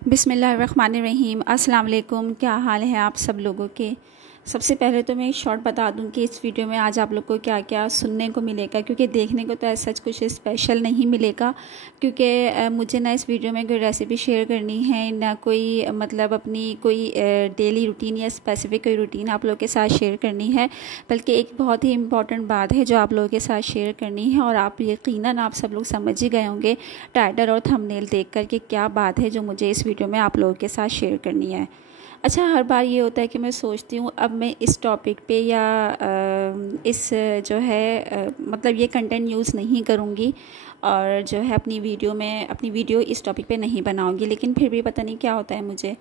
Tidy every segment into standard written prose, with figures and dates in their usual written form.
बिस्मिल्लाहिर्रहमानिर्रहीम। अस्सलाम वालेकुम। क्या हाल है आप सब लोगों के। सबसे पहले तो मैं एक शॉर्ट बता दूं कि इस वीडियो में आज आप लोग को क्या क्या सुनने को मिलेगा, क्योंकि देखने को तो ऐसा कुछ स्पेशल नहीं मिलेगा, क्योंकि मुझे ना इस वीडियो में कोई रेसिपी शेयर करनी है, ना कोई मतलब अपनी कोई डेली रूटीन या स्पेसिफिक कोई रूटीन आप लोगों के साथ शेयर करनी है, बल्कि एक बहुत ही इम्पॉर्टेंट बात है जो आप लोगों के साथ शेयर करनी है। और आप यकीनन आप सब लोग समझ ही गए होंगे टाइटल और थंबनेल देख कर कि क्या बात है जो मुझे इस वीडियो में आप लोगों के साथ शेयर करनी है। अच्छा, हर बार ये होता है कि मैं सोचती हूँ अब मैं इस टॉपिक पे या इस जो है मतलब ये कंटेंट यूज़ नहीं करूँगी और जो है अपनी वीडियो इस टॉपिक पे नहीं बनाऊँगी, लेकिन फिर भी पता नहीं क्या होता है मुझे,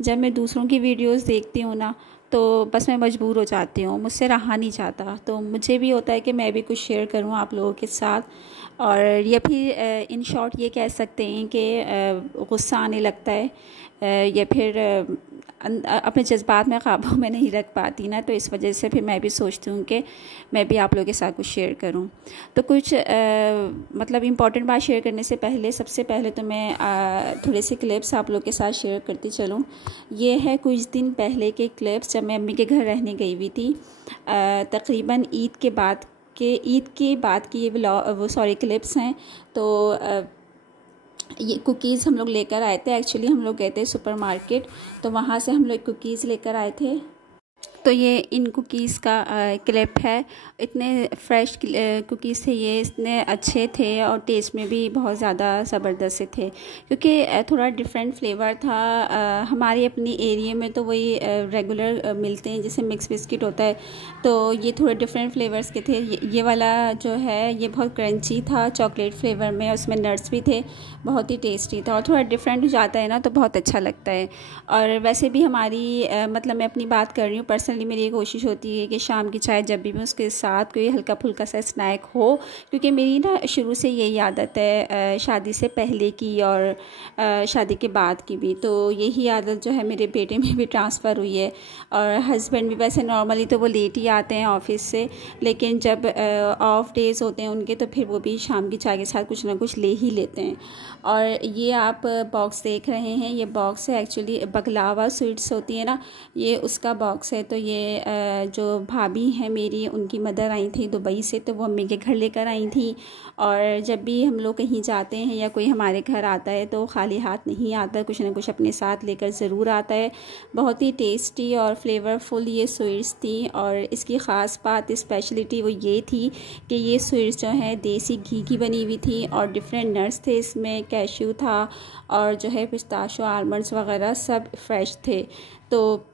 जब मैं दूसरों की वीडियोस देखती हूँ ना तो बस मैं मजबूर हो जाती हूँ, मुझसे रहा नहीं जाता। तो मुझे भी होता है कि मैं भी कुछ शेयर करूँ आप लोगों के साथ, और या फिर इन शॉर्ट ये कह सकते हैं कि गुस्सा आने लगता है या फिर अपने जज्बात में काबू में नहीं रख पाती ना, तो इस वजह से फिर मैं भी सोचती हूँ कि मैं भी आप लोगों के साथ कुछ शेयर करूँ। तो कुछ मतलब इम्पॉर्टेंट बात शेयर करने से पहले सबसे पहले तो मैं थोड़े से क्लिप्स आप लोगों के साथ शेयर करती चलूँ। ये है कुछ दिन पहले के क्लिप्स जब मैं अम्मी के घर रहने गई हुई थी, तकरीबन ईद के बाद की ये क्लिप्स हैं। तो ये कुकीज़ हम लोग लेकर आए थे। एक्चुअली हम लोग गए थे सुपरमार्केट, तो वहाँ से हम लोग कुकीज़ लेकर आए थे। तो ये इन कुकीज़ का क्लिप है। इतने फ्रेश कुकीज़ थे ये, इतने अच्छे थे और टेस्ट में भी बहुत ज़्यादा ज़बरदस्त से थे, क्योंकि थोड़ा डिफरेंट फ्लेवर था। हमारे अपनी एरिया में तो वही रेगुलर मिलते हैं जैसे मिक्स बिस्किट होता है, तो ये थोड़े डिफरेंट फ्लेवर्स के थे। ये वाला जो है ये बहुत क्रंची था, चॉकलेट फ्लेवर में, उसमें नट्स भी थे, बहुत ही टेस्टी था। और थोड़ा डिफरेंट हो जाता है ना तो बहुत अच्छा लगता है। और वैसे भी हमारी मतलब मैं अपनी बात कर रही हूँ, पर्सनली मेरी ये कोशिश होती है कि शाम की चाय जब भी मैं उसके साथ कोई हल्का फुल्का सा स्नैक हो, क्योंकि मेरी ना शुरू से यही आदत है, शादी से पहले की और शादी के बाद की भी। तो यही आदत जो है मेरे बेटे में भी ट्रांसफ़र हुई है। और हस्बैंड भी वैसे नॉर्मली तो वो लेट ही आते हैं ऑफिस से, लेकिन जब ऑफ डेज़ होते हैं उनके तो फिर वो भी शाम की चाय के साथ कुछ ना कुछ ले ही लेते हैं। और ये आप बॉक्स देख रहे हैं, ये बॉक्स है एक्चुअली बकलावा स्वीट्स होती है ना, ये उसका बॉक्स है। तो ये जो भाभी हैं मेरी, उनकी मदर आई थी दुबई से, तो वो अम्मी के घर लेकर आई थी। और जब भी हम लोग कहीं जाते हैं या कोई हमारे घर आता है तो खाली हाथ नहीं आता, कुछ ना कुछ अपने साथ लेकर ज़रूर आता है। बहुत ही टेस्टी और फ्लेवरफुल ये स्वीट्स थी, और इसकी ख़ास बात स्पेशलिटी वो ये थी कि ये स्वीट्स जो है देसी घी की बनी हुई थी और डिफरेंट नट्स थे इसमें, कैश्यू था और जो है पिस्ताशो, आलमंड्स वगैरह सब फ्रेश थे। तो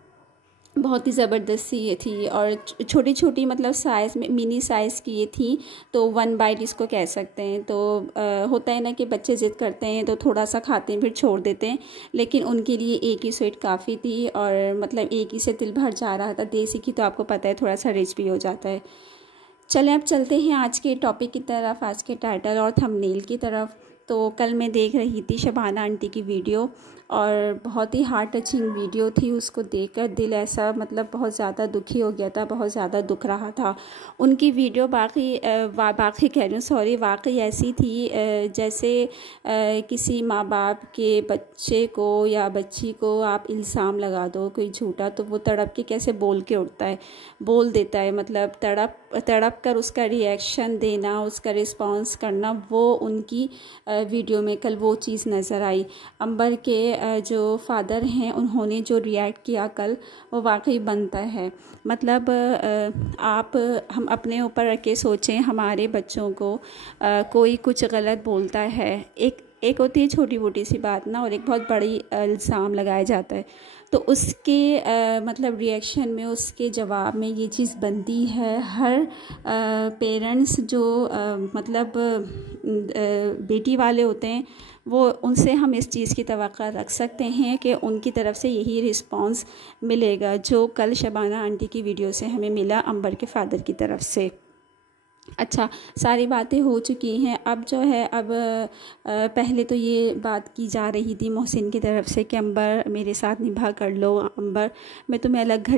बहुत ही ज़बरदस्त सी ये थी, और छोटी छोटी मतलब साइज़ में मिनी साइज़ की ये थी, तो 1 बाइट इसको कह सकते हैं। तो होता है ना कि बच्चे ज़िद करते हैं तो थोड़ा सा खाते हैं फिर छोड़ देते हैं, लेकिन उनके लिए एक ही स्वीट काफ़ी थी, और मतलब एक ही से दिल भर जा रहा था। देसी की तो आपको पता है थोड़ा सा रिच भी हो जाता है। चलें अब चलते हैं आज के टॉपिक की तरफ, आज के टाइटल और थंबनेल की तरफ। तो कल मैं देख रही थी शबाना आंटी की वीडियो, और बहुत ही हार्ट टचिंग वीडियो थी। उसको देखकर दिल ऐसा मतलब बहुत ज़्यादा दुखी हो गया था, बहुत ज़्यादा दुख रहा था। उनकी वीडियो बाकी कह रही हूँ सॉरी, वाकई ऐसी थी जैसे किसी माँ बाप के बच्चे को या बच्ची को आप इल्ज़ाम लगा दो कोई झूठा, तो वो तड़प के कैसे बोल देता है, मतलब तड़प कर उसका रिएक्शन देना, उसका रिस्पॉन्स करना, वो उनकी वीडियो में कल वो चीज़ नज़र आई। अंबर के जो फादर हैं उन्होंने जो रिएक्ट किया कल, वो वाकई बनता है। मतलब हम अपने ऊपर रख के सोचें, हमारे बच्चों को कोई कुछ गलत बोलता है, एक होती है छोटी मोटी सी बात ना, और एक बहुत बड़ी इल्ज़ाम लगाया जाता है, तो उसके मतलब रिएक्शन में, उसके जवाब में ये चीज़ बनती है। हर पेरेंट्स जो मतलब बेटी वाले होते हैं, वो उनसे हम इस चीज़ की तवक्को रख सकते हैं कि उनकी तरफ से यही रिस्पांस मिलेगा जो कल शबाना आंटी की वीडियो से हमें मिला अंबर के फादर की तरफ से। अच्छा, सारी बातें हो चुकी हैं। अब जो है पहले तो ये बात की जा रही थी मोहसिन की तरफ से कि अंबर मेरे साथ निभा कर लो, अंबर मैं तुम्हें अलग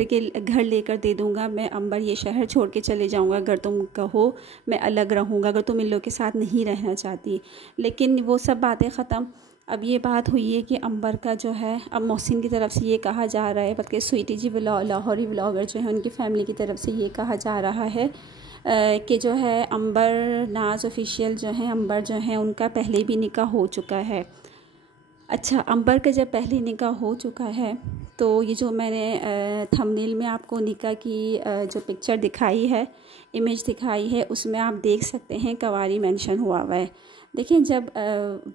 घर लेकर दे दूँगा, मैं अंबर ये शहर छोड़ के चले जाऊँगा अगर तुम कहो, मैं अलग रहूँगा अगर तुम इन लोगों के साथ नहीं रहना चाहती। लेकिन वो सब बातें ख़त्म। अब ये बात हुई है कि अंबर का जो है, अब मोहसिन की तरफ से ये कहा जा रहा है, बल्कि स्वीटी जी लाहौरी व्लॉगर जो है उनकी फ़ैमिली की तरफ से ये कहा जा रहा है कि जो है अंबर नाज ऑफिशियल जो है, अंबर जो है उनका पहले भी निकाह हो चुका है। अच्छा, अंबर का जब पहले निकाह हो चुका है तो ये जो मैंने थंबनेल में आपको निकाह की जो पिक्चर दिखाई है, इमेज दिखाई है, उसमें आप देख सकते हैं कवारी मेंशन हुआ है। देखिए, जब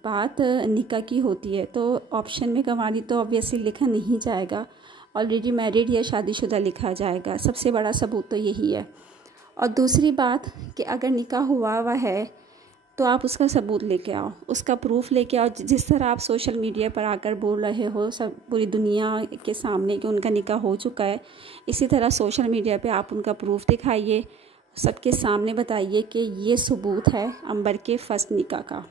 बात निकाह की होती है तो ऑप्शन में कवारी तो ऑब्वियसली लिखा नहीं जाएगा, ऑलरेडी मैरिड या शादीशुदा लिखा जाएगा। सबसे बड़ा सबूत तो यही है। और दूसरी बात कि अगर निकाह हुआ है तो आप उसका सबूत लेके आओ, उसका प्रूफ लेके आओ। जिस तरह आप सोशल मीडिया पर आकर बोल रहे हो सब पूरी दुनिया के सामने कि उनका निकाह हो चुका है, इसी तरह सोशल मीडिया पे आप उनका प्रूफ दिखाइए, सबके सामने बताइए कि ये सबूत है अंबर के फर्स्ट निकाह का।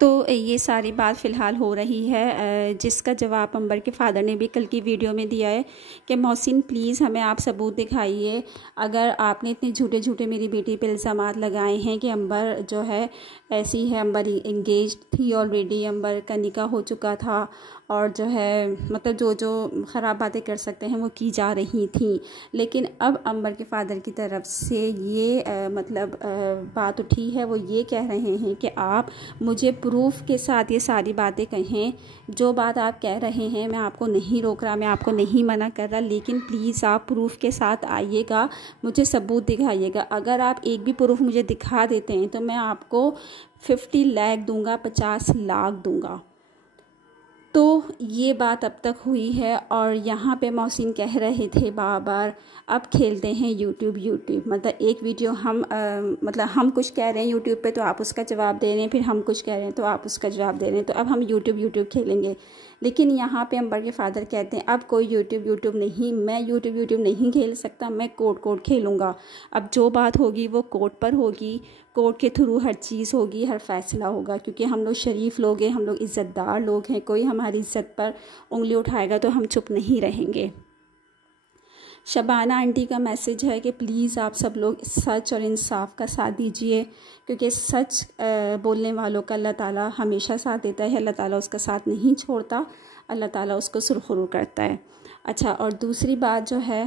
तो ये सारी बात फ़िलहाल हो रही है, जिसका जवाब अंबर के फ़ादर ने भी कल की वीडियो में दिया है कि मोहसिन प्लीज़ हमें आप सबूत दिखाइए। अगर आपने इतने झूठे झूठे मेरी बेटी पे इल्ज़ामात लगाए हैं कि अंबर जो है ऐसी है, अंबर इंगेज थी ऑलरेडी, अंबर का निकाह हो चुका था, और जो है मतलब जो जो ख़राब बातें कर सकते हैं वो की जा रही थी, लेकिन अब अंबर के फ़ादर की तरफ से ये बात उठी है, वो ये कह रहे हैं कि आप मुझे प्रूफ के साथ ये सारी बातें कहें। जो बात आप कह रहे हैं मैं आपको नहीं रोक रहा, मैं आपको नहीं मना कर रहा, लेकिन प्लीज़ आप प्रूफ के साथ आइएगा, मुझे सबूत दिखाइएगा। अगर आप एक भी प्रूफ मुझे दिखा देते हैं तो मैं आपको 50 लाख दूंगा, 50 लाख दूंगा। तो ये बात अब तक हुई है। और यहाँ पे मोहसिन कह रहे थे बार बार अब खेलते हैं यूट्यूब। मतलब एक वीडियो हम कुछ कह रहे हैं यूट्यूब पे तो आप उसका जवाब दे रहे हैं, फिर हम कुछ कह रहे हैं तो आप उसका जवाब दे रहे हैं, तो अब हम यूट्यूब खेलेंगे। लेकिन यहाँ पे अंबर के फ़ादर कहते हैं अब कोई यूट्यूब नहीं, मैं यूट्यूब नहीं खेल सकता, मैं कोर्ट खेलूँगा। अब जो बात होगी वो कोर्ट पर होगी, कोर्ट के थ्रू हर चीज़ होगी, हर फैसला होगा, क्योंकि हम लोग शरीफ लोग हैं, हम लोग इज़्ज़तदार लोग हैं। कोई हमारी इज़्ज़त पर उंगली उठाएगा तो हम चुप नहीं रहेंगे। शबाना आंटी का मैसेज है कि प्लीज़ आप सब लोग सच और इंसाफ का साथ दीजिए, क्योंकि सच बोलने वालों का अल्लाह ताला हमेशा साथ देता है, अल्लाह ताला उसका साथ नहीं छोड़ता, अल्लाह ताला उसको सुरखरू करता है। अच्छा, और दूसरी बात जो है,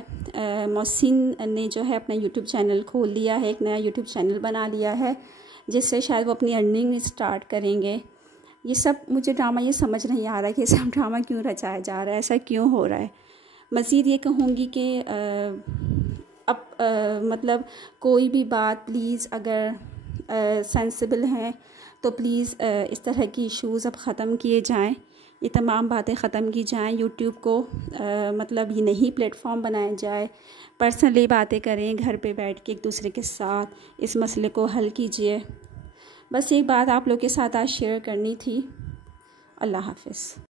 मोहसिन ने जो है अपना यूट्यूब चैनल खोल लिया है, एक नया यूट्यूब चैनल बना लिया है, जिससे शायद वो अपनी अर्निंग स्टार्ट करेंगे। ये सब मुझे ड्रामा ये समझ नहीं आ रहा है कि सब ड्रामा क्यों रचाया जा रहा है, ऐसा क्यों हो रहा है। मज़ीद ये कहूँगी कि अब कोई भी बात प्लीज़ अगर सेंसिबल हैं तो प्लीज़ इस तरह की इश्यूज़ अब ख़त्म किए जाएं, ये तमाम बातें ख़त्म की जाएं। यूट्यूब को ये नहीं प्लेटफॉर्म बनाया जाए, पर्सनली बातें करें, घर पे बैठ के एक दूसरे के साथ इस मसले को हल कीजिए। बस एक बात आप लोग के साथ आज शेयर करनी थी। अल्लाह हाफ़िज़।